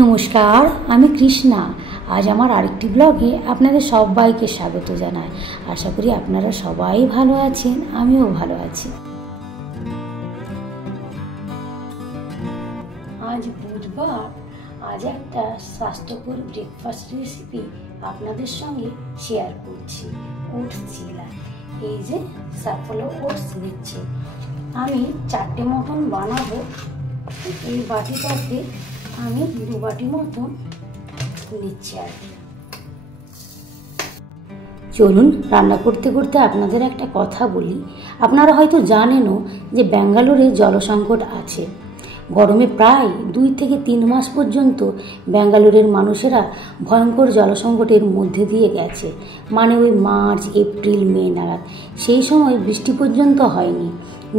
নমস্কার, আমি কৃষ্ণা। আজ আমার আরেকটি ব্লগে আপনাদের সবাইকে স্বাগত জানাই। আশা করি আপনারা সবাই ভালো আছেন, আমিও ভালো আছি। আজ বুধবার, আজ একটা স্বাস্থ্যকর ব্রেকফাস্ট রেসিপি আপনাদের সঙ্গে শেয়ার করছি। ওটস চিলা। এই যে সাফলো ওটস নিচ্ছে, আমি 4টে মতন বানাবো। এই বাটিটাতে আমি 2 বাটি মতন নিচ্ছি আর কি। চলুন রান্না করতে করতে আপনাদের একটা কথা বলি। আপনারা হয়তো জানেনও যে ব্যাঙ্গালোরে জলসংকট আছে। গরমে প্রায় 2 থেকে 3 মাস পর্যন্ত ব্যাঙ্গালোরের মানুষেরা ভয়ঙ্কর জলসংকটের মধ্যে দিয়ে গেছে। মানে ওই মার্চ, এপ্রিল, মে নাগাদ। সেই সময় বৃষ্টি পর্যন্ত হয়নি।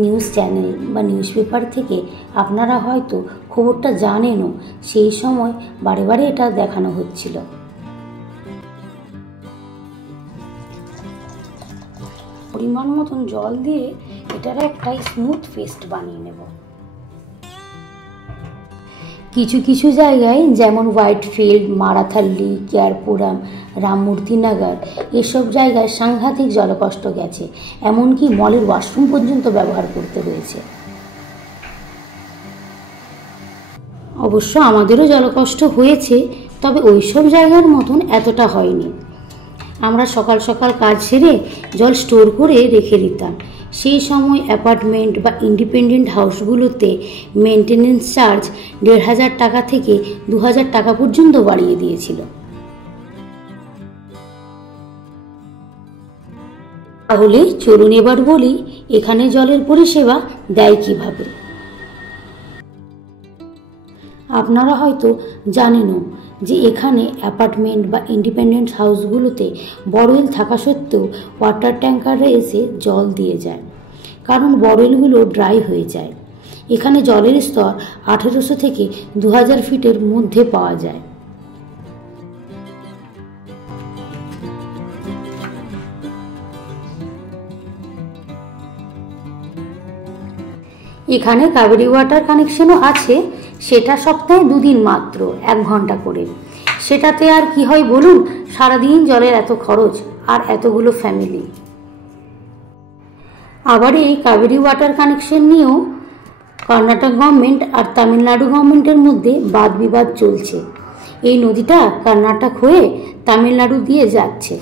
নিউজ চ্যানেল বা নিউজ পেপার থেকে আপনারা হয়তো খবরটা জানেনও। সেই সময় বারে বারে এটা দেখানো হচ্ছিল। পরিমাণ মতন জল দিয়ে এটার একটা স্মুথ পেস্ট বানিয়ে নেব। কিছু কিছু জায়গায় যেমন হোয়াইটফিল্ড, মারাথাল্লি, কেয়ারপুরাম, রামমূর্তিনগর এসব জায়গায় সাংঘাতিক জলকষ্ট গেছে। এমনকি মলের ওয়াশরুম পর্যন্ত ব্যবহার করতে হয়েছে। অবশ্য আমাদেরও জলকষ্ট হয়েছে, তবে ওইসব জায়গার মতন এতটা হয়নি। আমরা সকাল সকাল কাজ সেরে জল স্টোর করে রেখে দিতাম। সেই সময় অ্যাপার্টমেন্ট বা ইন্ডিপেন্ডেন্ট হাউসগুলোতে মেনটেনেন্স চার্জ 1,500 টাকা থেকে 2,000 টাকা পর্যন্ত বাড়িয়ে দিয়েছিল। তাহলে চলুন এবার বলি এখানে জলের পরিষেবা দেয় কিভাবে। আপনারা হয়তো জানেনও যে এখানে অ্যাপার্টমেন্ট বা ইন্ডিপেন্ডেন্ট হাউসগুলোতে বরওয়েল থাকা সত্ত্বেও ওয়াটার ট্যাঙ্কাররা এসে জল দিয়ে যায়, কারণ বরওয়েলগুলো ড্রাই হয়ে যায়। এখানে জলের স্তর 1800 থেকে 2000 ফিটের মধ্যে পাওয়া যায়। এখানে কাবেরী ওয়াটার কানেকশনও আছে, সেটা সপ্তাহে 2 দিন মাত্র, 1 ঘন্টা করে। সেটাতে আর কি হয় বলুন, সারাদিন জলের এত খরচ আর এতগুলো ফ্যামিলি। আবার এই কাবেরী ওয়াটার কানেকশন নিয়েও কর্ণাটক গভর্নমেন্ট আর তামিলনাড়ু গভর্নমেন্টের মধ্যে বাদ বিবাদ চলছে। এই নদীটা কর্ণাটক হয়ে তামিলনাড়ু দিয়ে যাচ্ছে,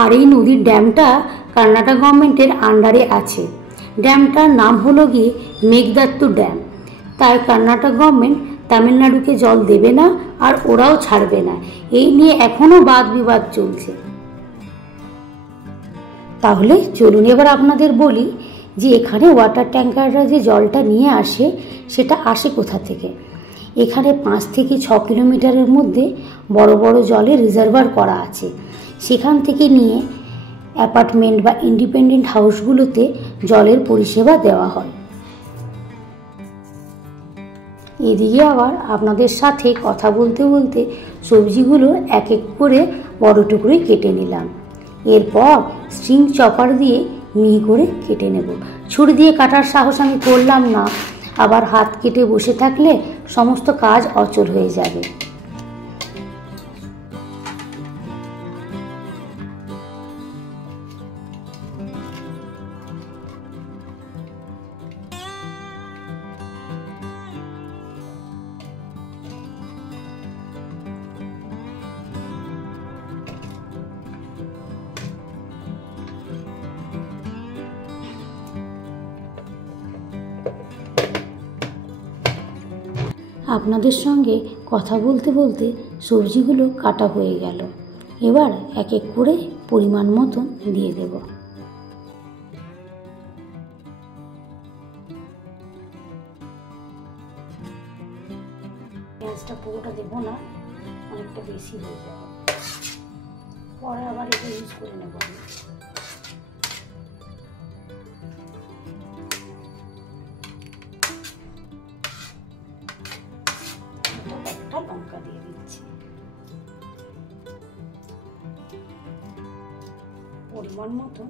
আর এই নদীর ড্যামটা কর্ণাটক গভর্নমেন্টের আন্ডারে আছে। ড্যামটার নাম হলো গিয়ে মেঘদাত্তু ড্যাম। তাই কর্ণাটক গভর্নমেন্ট তামিলনাড়ুকে জল দেবে না, আর ওরাও ছাড়বে না। এই নিয়ে এখনো বাদ বিবাদ চলছে। তাহলে চলুন এবার আপনাদের বলি যে এখানে ওয়াটার ট্যাঙ্কাররা যে জলটা নিয়ে আসে, সেটা আসে কোথা থেকে। এখানে 5 থেকে 6 কিলোমিটারের মধ্যে বড় বড় জলের রিজার্ভার করা আছে। সেখান থেকে নিয়ে অ্যাপার্টমেন্ট বা ইন্ডিপেন্ডেন্ট হাউসগুলোতে জলের পরিষেবা দেওয়া হয়। এদিকে আবার আপনাদের সাথে কথা বলতে বলতে সবজিগুলো এক এক করে বড় টুকরোয় কেটে নিলাম। এরপর স্ট্রিং চপার দিয়ে মিহি করে কেটে নেব। ছুরি দিয়ে কাটার সাহস আমি করলাম না, আবার হাত কেটে বসে থাকলে সমস্ত কাজ অচল হয়ে যাবে। আপনাদের সঙ্গে কথা বলতে বলতে সবজিগুলো কাটা হয়ে গেল। এবার এক এক করে পরিমাণ মতন দিয়ে দেব। পেঁয়াজটা পুরোটা দেব না, অনেকটা বেশি হয়ে যাবে, পরে আবার এটা ইউজ করে নেব। একটা লঙ্কা দিয়ে দিচ্ছি, পরিমাণ মতন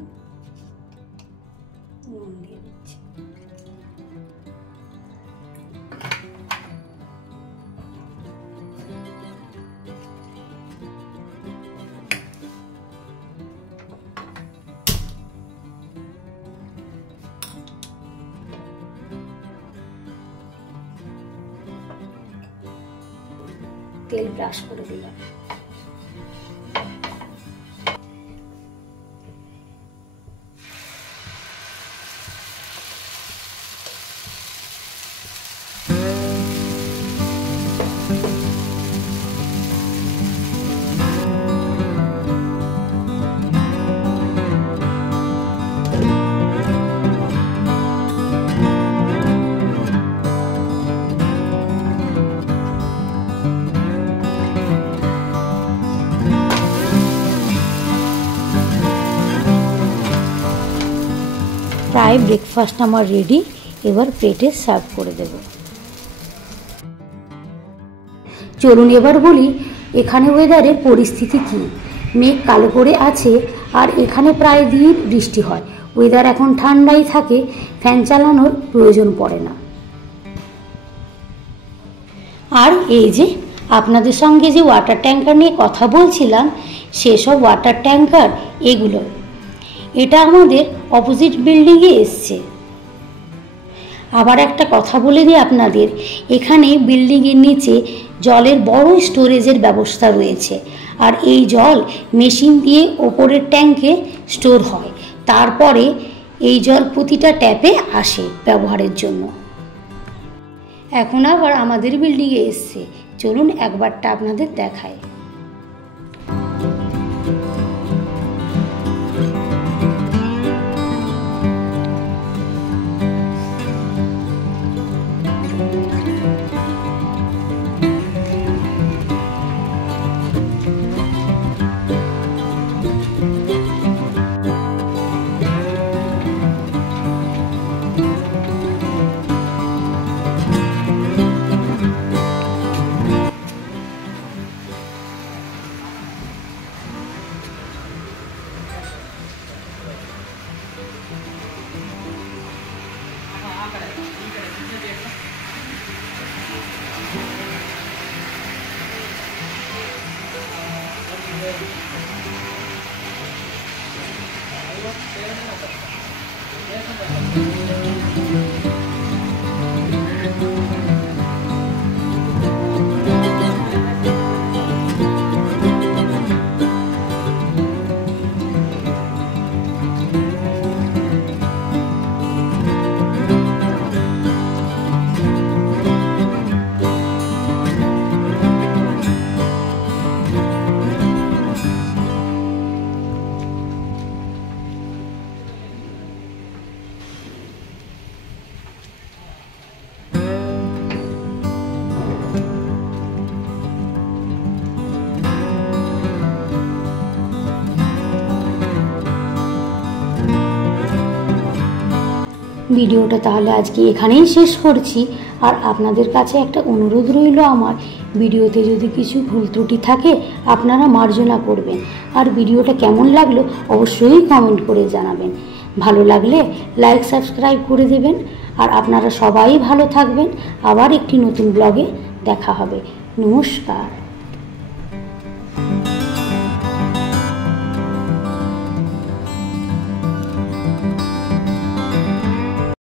নুন দিয়ে দিচ্ছি। তেল ব্রাশ করে দিলাম। প্রায় ব্রেকফাস্ট আমার রেডি, এবার প্লেটে সার্ভ করে দেব। চলুন এবার বলি এখানে ওয়েদারের পরিস্থিতি কি। মেঘ কালো করে আছে আর এখানে প্রায় দিন বৃষ্টি হয়। ওয়েদার এখন ঠান্ডাই থাকে, ফ্যান চালানোর প্রয়োজন পড়ে না। আর এই যে আপনাদের সঙ্গে যে ওয়াটার ট্যাঙ্কার নিয়ে কথা বলছিলাম, সেসব ওয়াটার ট্যাঙ্কার এগুলো। এটা আমাদের অপোজিট বিল্ডিংয়ে এসছে। আবার একটা কথা বলে দিই আপনাদের, এখানে বিল্ডিংয়ের নিচে জলের বড় স্টোরেজের ব্যবস্থা রয়েছে। আর এই জল মেশিন দিয়ে ওপরের ট্যাঙ্কে স্টোর হয়, তারপরে এই জল প্রতিটা ট্যাপে আসে ব্যবহারের জন্য। এখন আবার আমাদের বিল্ডিংয়ে এসছে, চলুন একবারটা আপনাদের দেখায়। ভিডিওটা তাহলে আজকে এখানেই শেষ করছি। আর আপনাদের কাছে একটা অনুরোধ রইল আমার, ভিডিওতে যদি কিছু ভুল ত্রুটি থাকে আপনারা মার্জনা করবেন। আর ভিডিওটা কেমন লাগলো অবশ্যই কমেন্ট করে জানাবেন। ভালো লাগলে লাইক সাবস্ক্রাইব করে দেবেন। আর আপনারা সবাই ভালো থাকবেন। আবার একটি নতুন ব্লগে দেখা হবে। নমস্কার।